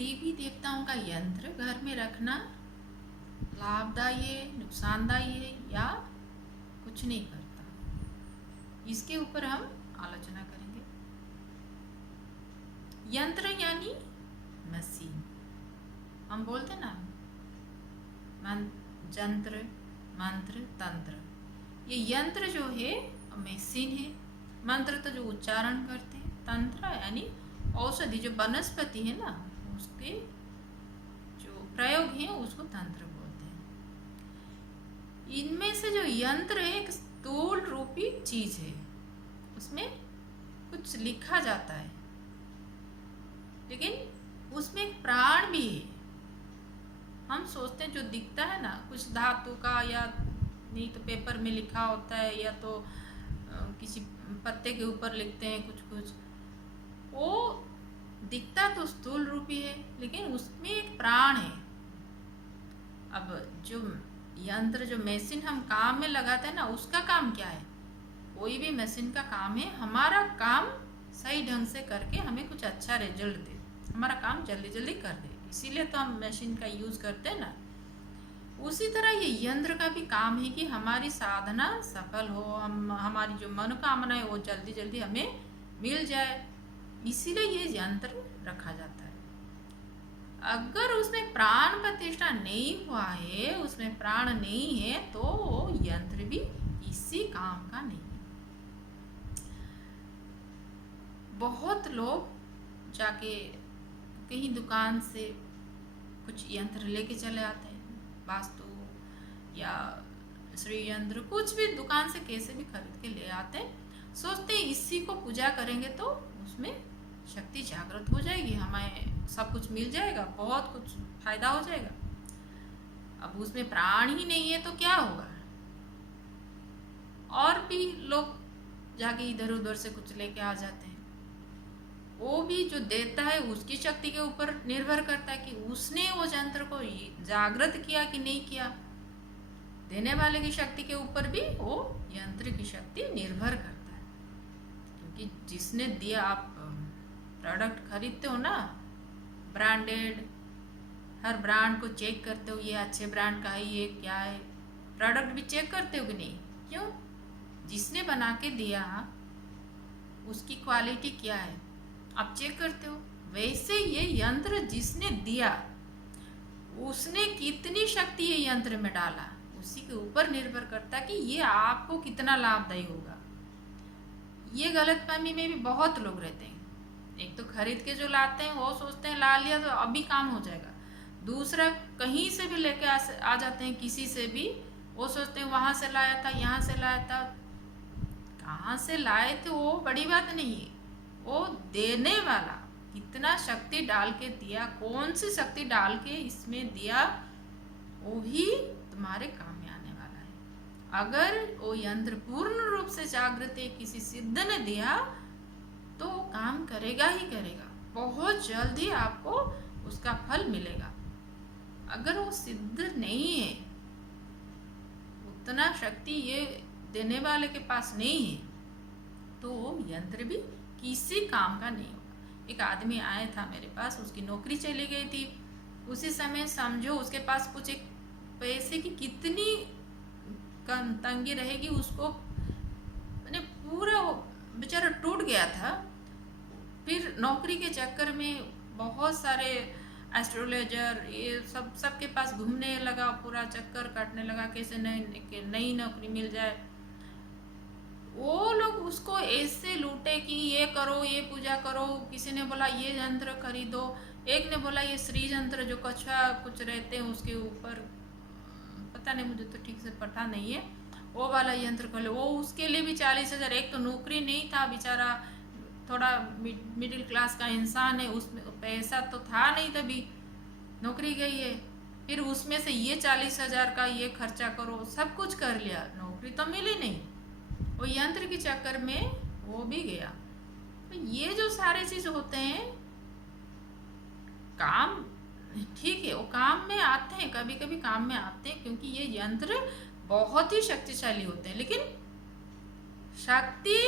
देवी देवताओं का यंत्र घर में रखना लाभदायी है, नुकसानदायी है या कुछ नहीं करता, इसके ऊपर हम आलोचना करेंगे। यंत्र यानी मशीन, हम बोलते ना जंत्र, मंत्र, तंत्र। ये यंत्र जो है मशीन है। मंत्र तो जो उच्चारण करते हैं, तंत्र यानी औषधि जो वनस्पति है ना उसके जो प्रयोग है उसको तंत्र बोलते हैं। इनमें से जो यंत्र है एक स्थूल रूपी चीज है, उसमें कुछ लिखा जाता है लेकिन उसमें एक प्राण भी है। हम सोचते हैं जो दिखता है ना कुछ धातु का, या नहीं तो पेपर में लिखा होता है या तो किसी पत्ते के ऊपर लिखते हैं कुछ कुछ, वो दिखता तो स्थूल रूपी है लेकिन उसमें एक प्राण है। अब जो यंत्र जो मशीन हम काम में लगाते हैं ना उसका काम क्या है? कोई भी मशीन का काम है हमारा काम सही ढंग से करके हमें कुछ अच्छा रिजल्ट दे, हमारा काम जल्दी जल्दी कर दे, इसीलिए तो हम मशीन का यूज करते हैं ना। उसी तरह ये यंत्र का भी काम है कि हमारी साधना सफल हो, हम हमारी जो मनोकामना है वो जल्दी जल्दी हमें मिल जाए, इसीलिए ये यंत्र रखा जाता है। अगर उसमें प्राण प्रतिष्ठा नहीं हुआ है, उसमें प्राण नहीं है, तो वो यंत्र भी किसी काम का नहीं है। बहुत लोग जाके कहीं दुकान से कुछ यंत्र लेके चले आते हैं, वास्तु या श्री यंत्र कुछ भी दुकान से कैसे भी खरीद के ले आते हैं, सोचते हैं इसी को पूजा करेंगे तो उसमें शक्ति जागृत हो जाएगी, हमें सब कुछ मिल जाएगा, बहुत कुछ फायदा हो जाएगा। अब उसमें प्राण ही नहीं है तो क्या होगा? और भी लोग जाके इधर उधर से कुछ लेके आ जाते हैं, वो भी जो देता है उसकी शक्ति के ऊपर निर्भर करता है कि उसने वो यंत्र को जागृत किया कि नहीं किया। देने वाले की शक्ति के ऊपर भी वो यंत्र की शक्ति निर्भर करता है, क्योंकि जिसने दिया, आप प्रोडक्ट खरीदते हो ना ब्रांडेड, हर ब्रांड को चेक करते हो, ये अच्छे ब्रांड का है, ये क्या है, प्रोडक्ट भी चेक करते हो कि नहीं? क्यों? जिसने बना के दिया उसकी क्वालिटी क्या है आप चेक करते हो। वैसे ये यंत्र जिसने दिया उसने कितनी शक्ति ये यंत्र में डाला, उसी के ऊपर निर्भर करता है कि ये आपको कितना लाभदायी होगा। ये गलतफहमी में भी बहुत लोग रहते हैं। एक तो खरीद के जो लाते हैं वो सोचते हैं ला लिया तो अभी काम हो जाएगा, दूसरा कहीं से भी लेके आ जाते हैं, किसी से भी, वो सोचते हैं वहां से लाया था, यहाँ से लाया था। कहाँ से लाए थे वो बड़ी बात नहीं है, वो देने वाला कितना शक्ति डाल के दिया, कौन सी शक्ति डाल के इसमें दिया, वो ही तुम्हारे काम में आने वाला है। अगर वो यंत्र पूर्ण रूप से जागृत है, किसी सिद्ध ने दिया, तो काम करेगा ही करेगा, बहुत जल्द ही आपको उसका फल मिलेगा। अगर वो सिद्ध नहीं है, उतना शक्ति ये देने वाले के पास नहीं है, तो यंत्र भी किसी काम का नहीं होगा। एक आदमी आया था मेरे पास, उसकी नौकरी चली गई थी, उसी समय समझो उसके पास कुछ एक पैसे की कितनी तंगी रहेगी, उसको मैंने पूरा बेचारा टूट गया था। फिर नौकरी के चक्कर में बहुत सारे एस्ट्रोलॉजर ये सबके पास घूमने लगा, पूरा चक्कर काटने लगा कैसे नई नौकरी मिल जाए। वो लोग उसको ऐसे लूटे कि ये करो, ये पूजा करो, किसी ने बोला ये यंत्र खरीदो, एक ने बोला ये श्री यंत्र जो कछुआ कुछ रहते हैं उसके ऊपर, पता नहीं मुझे तो ठीक से पता नहीं है, वो वाला यंत्र कर लो, वो उसके लिए भी 40,000। एक तो नौकरी नहीं था बेचारा, थोड़ा मिडिल क्लास का इंसान है, उसमें पैसा तो था नहीं तभी नौकरी गई है, फिर उसमें से ये 40,000 का ये खर्चा करो, सब कुछ कर लिया, नौकरी तो मिली नहीं, वो यंत्र के चक्कर में वो भी गया। तो ये जो सारे चीज होते हैं, काम ठीक है वो काम में आते हैं, कभी कभी काम में आते हैं, क्योंकि ये यंत्र बहुत ही शक्तिशाली होते हैं, लेकिन शक्ति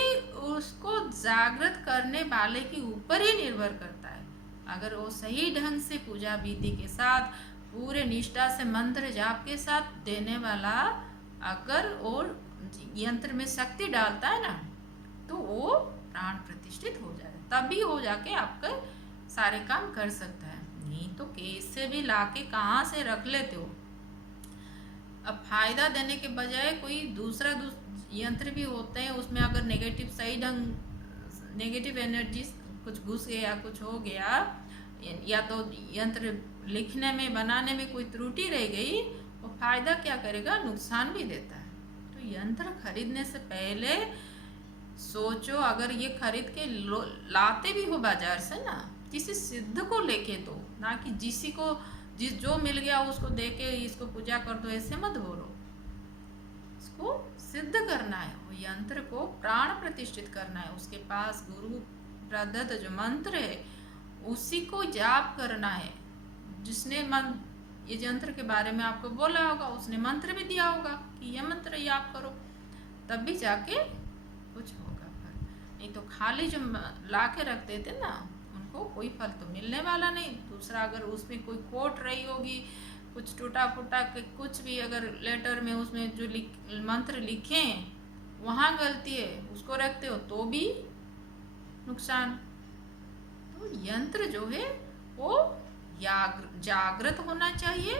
उसको जागृत करने वाले के ऊपर ही निर्भर करता है। अगर वो सही ढंग से पूजा विधि के साथ पूरे निष्ठा से मंत्र जाप के साथ देने वाला अगर वो यंत्र में शक्ति डालता है ना, तो वो प्राण प्रतिष्ठित हो जाए, तभी वो जाके आपका सारे काम कर सकता है। नहीं तो कैसे भी लाके कहाँ से रख लेते हो। अब फायदा देने के बजाय कोई दूसरा यंत्र भी होते हैं, उसमें अगर नेगेटिव एनर्जी कुछ घुस गया, कुछ हो गया, या तो यंत्र लिखने में बनाने में कोई त्रुटि रह गई, वो फायदा क्या करेगा, नुकसान भी देता है। तो यंत्र खरीदने से पहले सोचो, अगर ये खरीद के लाते भी हो बाजार से ना, किसी सिद्ध को लेके दो, ना कि जो मिल गया उसको दे के इसको पूजा कर दो, ऐसे मत बोलो। इसको सिद्ध करना है, वो यंत्र को प्राण प्रतिष्ठित करना है, उसके पास गुरु प्रदत्त जो मंत्र है उसी को जाप करना है। जिसने ये यंत्र के बारे में आपको बोला होगा, उसने मंत्र भी दिया होगा कि यह मंत्र जाप करो, तब भी जाके कुछ होगा। नहीं तो खाली जो ला के रख देते ना, उनको कोई फल तो मिलने वाला नहीं। दूसरा, अगर उसमें कोई खोट रही होगी, कुछ टूटा फूटा कुछ भी अगर लेटर में उसमें जो मंत्र लिखे हैं वहाँ गलती है, उसको रखते हो तो भी नुकसान। तो यंत्र जो है वो जागृत होना चाहिए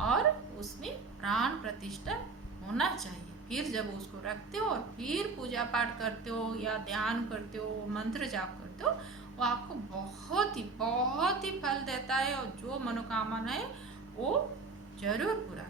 और उसमें प्राण प्रतिष्ठा होना चाहिए। फिर जब उसको रखते हो और फिर पूजा पाठ करते हो या ध्यान करते हो, मंत्र जाप करते हो, वो आपको बहुत ही फल देता है और जो मनोकामना है वो जरूर पूरा